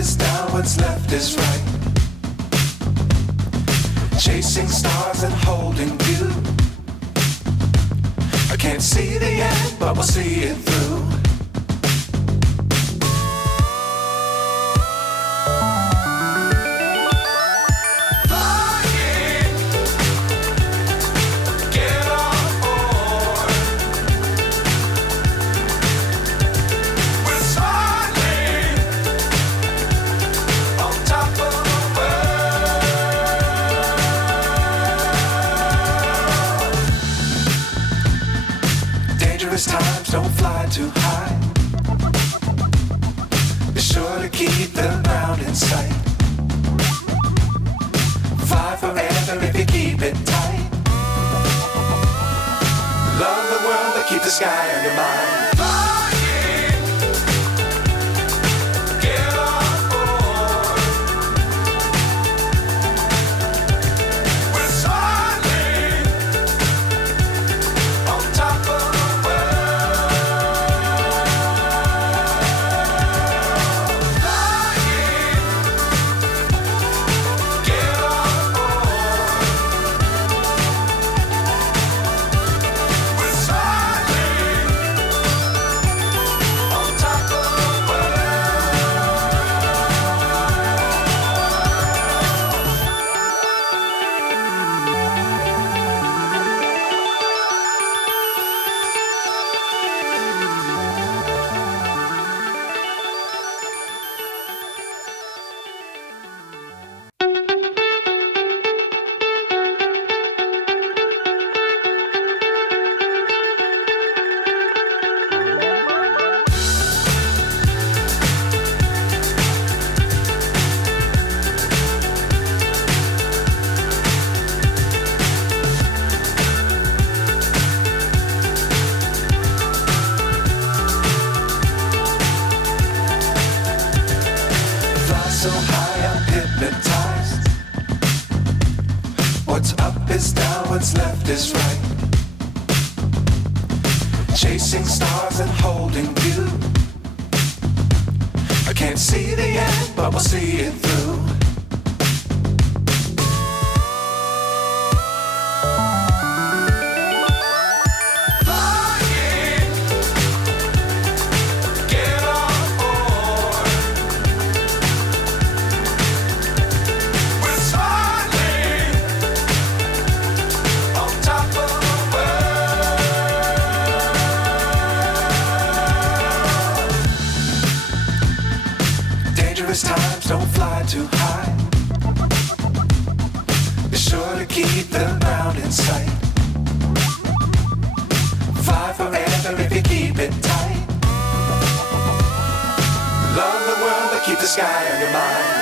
is down, what's left is right. Chasing stars and holding you. I can't see the end, but we'll see it through. Times don't fly too high. Be sure to keep the ground in sight. Fly forever if you keep it tight. Love the world but keep the sky on your mind. So high I'm hypnotized. What's up is down, what's left is right. Chasing stars and holding you. I can't see the end, but we'll see it through. Times don't fly too high. Be sure to keep the ground in sight. Fly forever if you keep it tight. Love the world but keep the sky on your mind.